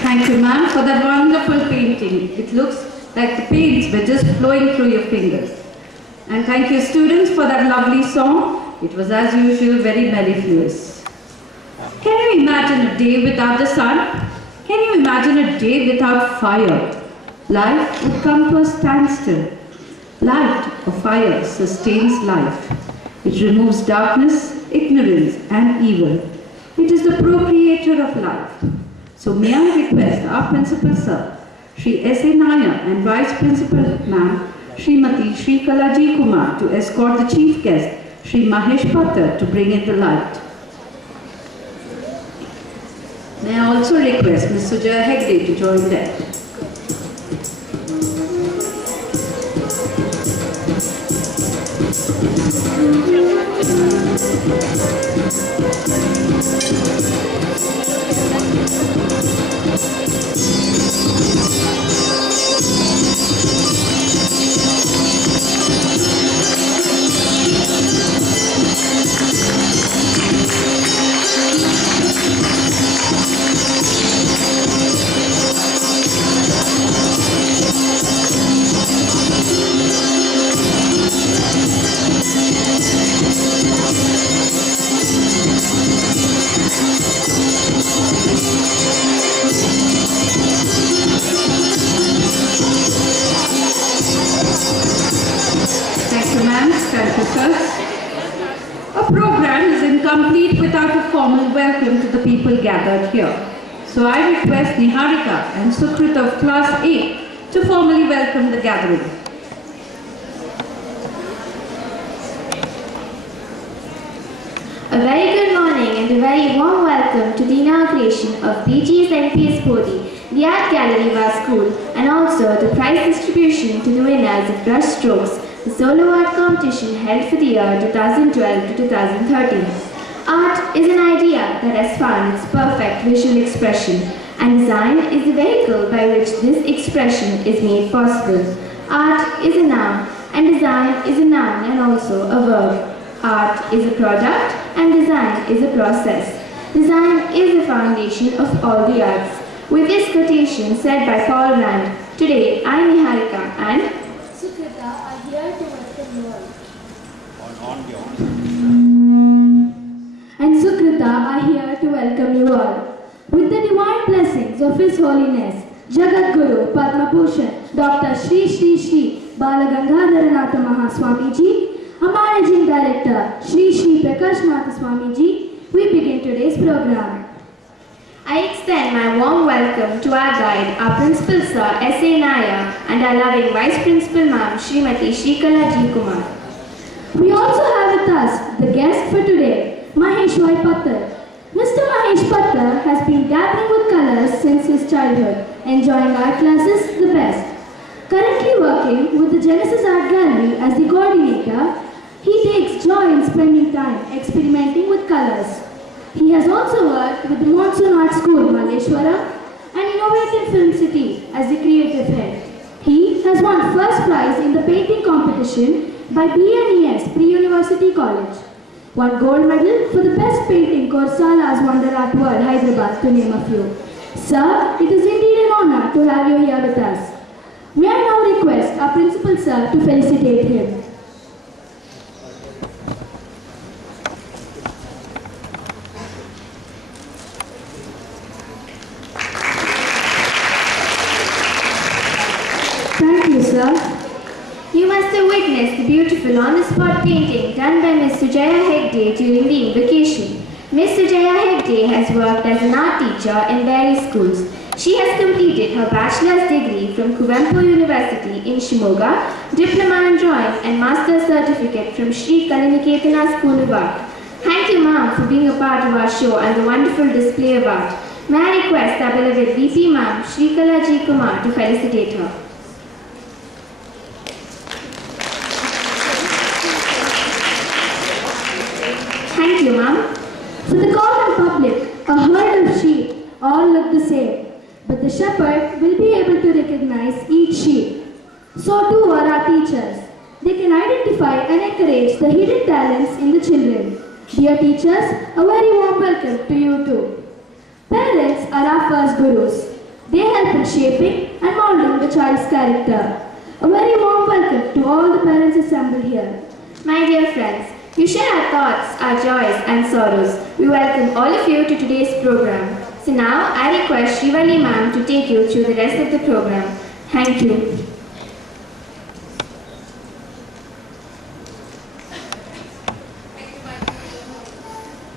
Thank you, ma'am, for that wonderful painting. It looks like the paints were just flowing through your fingers. And thank you, students, for that lovely song. It was, as usual, very mellifluous. Can you imagine a day without the sun? Can you imagine a day without fire? Life would come to a standstill. Light or fire sustains life. It removes darkness, ignorance, and evil. It is the procreator of life. So may I request our Principal Sir, Shri S.A. Nair, and Vice Principal Ma'am, Srimati Shri Kalaji Kumar, to escort the Chief Guest, Shri Mahesh Pathar, to bring in the light. May I also request Ms. Sujaya Hegde to join them. Without a formal welcome to the people gathered here. So I request Niharika and Sukrit of Class 8 to formally welcome the gathering. A very good morning and a very warm welcome to the inauguration of BGS NPS Podi, the Art Gallery of our school, and also the prize distribution to the winners of Brush Strokes, the solo art competition held for the year 2012 to 2013. Art is an idea that has found its perfect visual expression, and design is the vehicle by which this expression is made possible. Art is a noun, and design is a noun and also a verb. Art is a product, and design is a process. Design is the foundation of all the arts. With this quotation said by Paul Rand, today I, Niharika, and Sukrita are here to welcome you all. And Sukrita are here to welcome you all. With the divine blessings of His Holiness, Jagat Guru Padma Bhushan Dr. Shri Shri Shri Balagangadharanatha Mahaswamiji, our Managing Director Shri Shri Prakashnath Swamiji, we begin today's program. I extend my warm welcome to our guide, our Principal Sir S.A. Nair, and our loving Vice Principal Ma'am, Srimati Shri Kalaji Kumar. We also have with us the guest for today, Mahesh Pathar. Mr. Mahesh Pathar has been dabbling with colors since his childhood, enjoying art classes the best. Currently working with the Genesis Art Gallery as the coordinator, he takes joy in spending time experimenting with colors. He has also worked with the Monsoon Art School, Malleshwaram, and Innovative Film City as the creative head. He has won first prize in the painting competition by BNES Pre-University College. Won gold medal for the best painting Korsala's Wonder Art World, Hyderabad, to name a few. Sir, it is indeed an honor to have you here with us. May I now request our principal sir to felicitate him. Thank you, sir. You must have witnessed the beautiful on-the-spot painting done by Miss Sujaya Hegde during the invocation. Miss Sujaya Hegde has worked as an art teacher in various schools. She has completed her bachelor's degree from Kuvempu University in Shimoga, diploma in drawing and master's certificate from Sri Kalaniketana School of Art. Thank you, ma'am, for being a part of our show and the wonderful display of art. May I request our beloved VP ma'am, Sri Kalaji Kumar, to felicitate her. Thank you, ma'am. For the common public, a herd of sheep all look the same, but the shepherd will be able to recognize each sheep. So too are our teachers. They can identify and encourage the hidden talents in the children. Dear teachers, a very warm welcome to you too. Parents are our first gurus. They help in shaping and molding the child's character. A very warm welcome to all the parents assembled here. My dear friends, you share our thoughts, our joys and sorrows. We welcome all of you to today's program. So now I request Shivali ma'am to take you through the rest of the program. Thank you.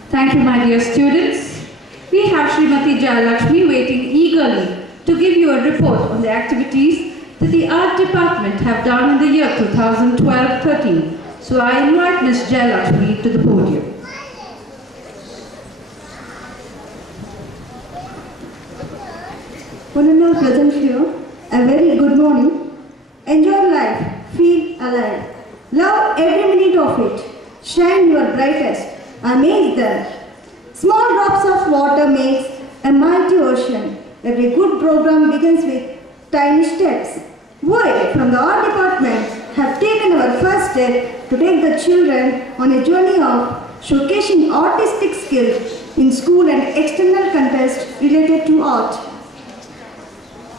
Thank you, my dear students. We have Srimati Jayalakshmi waiting eagerly to give you a report on the activities that the art department have done in the year 2012-13. So I invite Ms. Jayalakshmi to the podium. Honorable present here, a very good morning. Enjoy life, feel alive. Love every minute of it. Shine your brightest, amaze them. Small drops of water makes a mighty ocean. Every good program begins with tiny steps. We from the art department have taken our first step to take the children on a journey of showcasing artistic skills in school and external contests related to art.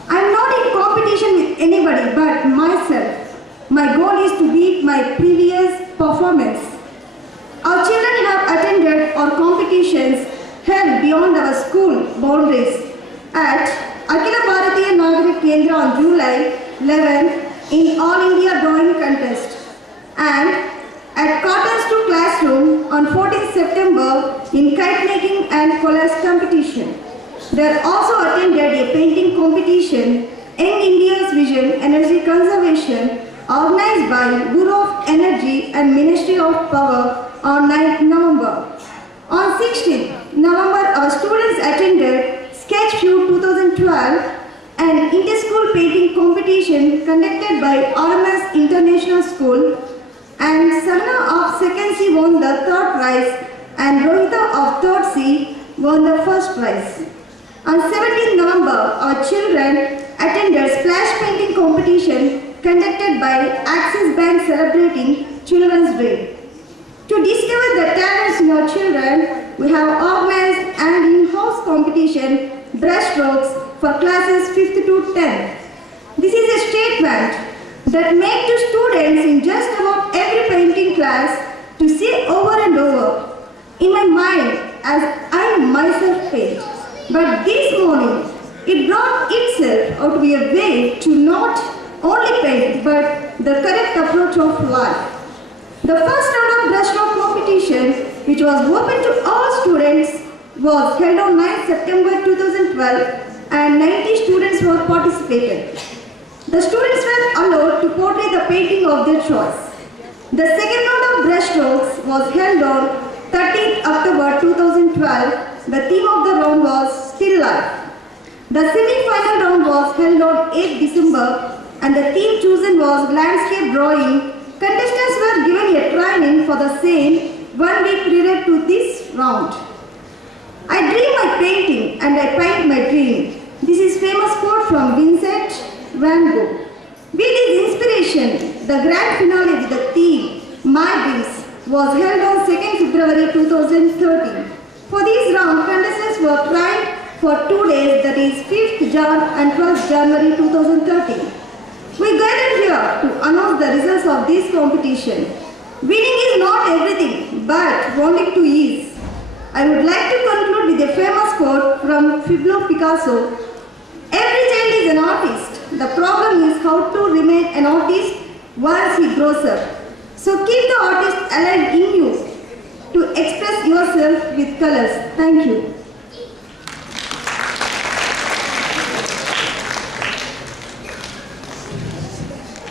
I am not in competition with anybody but myself. My goal is to beat my previous performance. Our children have attended our competitions held beyond our school boundaries at Akhila Bharatiya Nagarik Kendra on July 11 in All India Drawing Contest and at Carters to Classroom on 14th September in Kite Making and Collage Competition. They also attended a painting competition, Young India's Vision Energy Conservation, organized by Bureau of Energy and Ministry of Power on 9th November. On 16th November, our students attended Sketch View 2012, an inter-school painting competition conducted by RMS International School, and Sarna of 2nd C won the 3rd prize and Rohita of 3rd C won the 1st prize. On 17th November, our children attended splash painting competition conducted by Axis Bank celebrating Children's Day. To discover the talents in our children, we have organized an in-house competition, Brushstrokes, for classes 5th to 10th. This is a statement that makes to students in just about every painting class to say over and over in my mind as I myself paint. But this morning, it brought itself out to be a way to not only paint but the correct approach of life. The first round of brushstroke competition, which was open to all students, was held on 9 September 2012 and 90 students were participated. The students were allowed to portray the painting of their choice. The second round of brushstrokes was held on 13th October 2012. The theme of the round was Still Life. The semi-final round was held on 8th December and the theme chosen was Landscape Drawing. Contestants were given a training for the same 1 week period to this round. I dream my painting and I paint my dream. This is famous quote from Vincent van Gogh. With his inspiration, the grand finale with the theme My Dreams was held on 2nd February 2013. For this round, contestants were trained for 2 days, that is 5th Jan and 12th January 2013. We gathered here to announce the results of this competition. Winning is not everything, but wanting to is. I would like to conclude with a famous quote from Pablo Picasso. Every child is an artist. The problem is how to remain an artist once he grows up. So keep the artist alive in you to express yourself with colors. Thank you.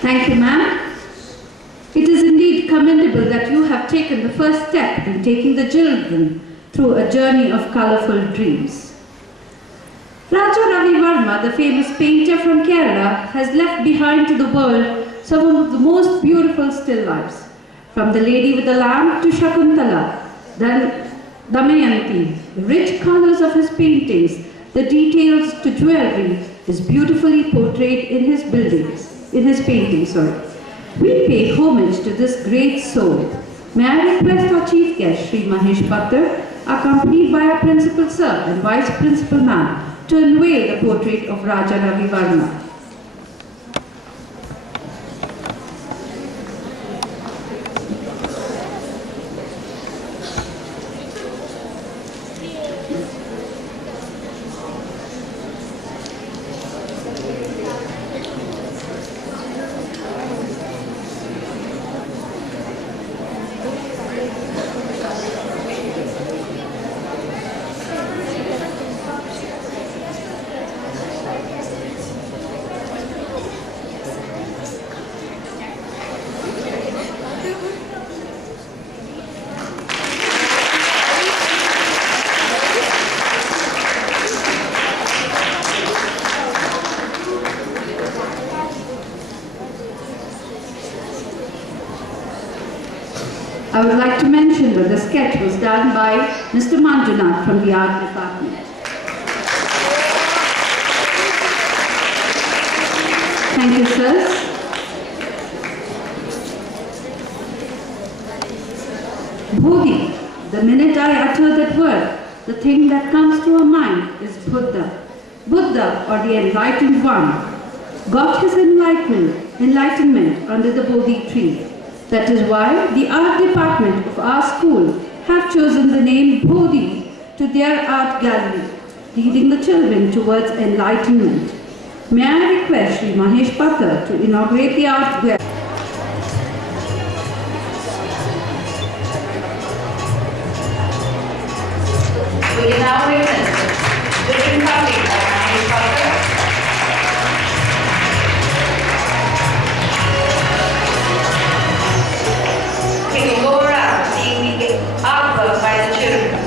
Thank you, ma'am. It is indeed commendable that you have taken the first step in taking the children through a journey of colorful dreams. Raja Ravi Varma, the famous painter from Kerala, has left behind to the world some of the most beautiful still lifes. From The Lady with the Lamp to Shakuntala, then Damayanti, the rich colors of his paintings, the details to jewelry is beautifully portrayed in his paintings. We pay homage to this great soul. May I request our Chief Guest, Sri Mahesh Pathar, accompanied by our Principal Sir and Vice Principal Ma'am, to unveil the portrait of Raja Ravi Varma. I would like to mention that the sketch was done by Mr. Manjunath from the art department. Thank you, sirs. Bodhi, the minute I utter that word, the thing that comes to our mind is Buddha. Buddha, or the enlightened one, got his enlightenment under the Bodhi tree. That is why the art department of our school have chosen the name Bodhi to their art gallery, leading the children towards enlightenment. May I request Sri Mahesh Pathar to inaugurate the art gallery. We now witness different public by Mahesh Pathar. We will go around seeing the artwork by the children.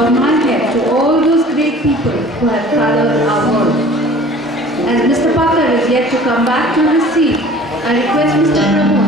bow my head to all those great people who have colored our world. As Mr. Pathar is yet to come back to his seat, I request Mr. Prabhu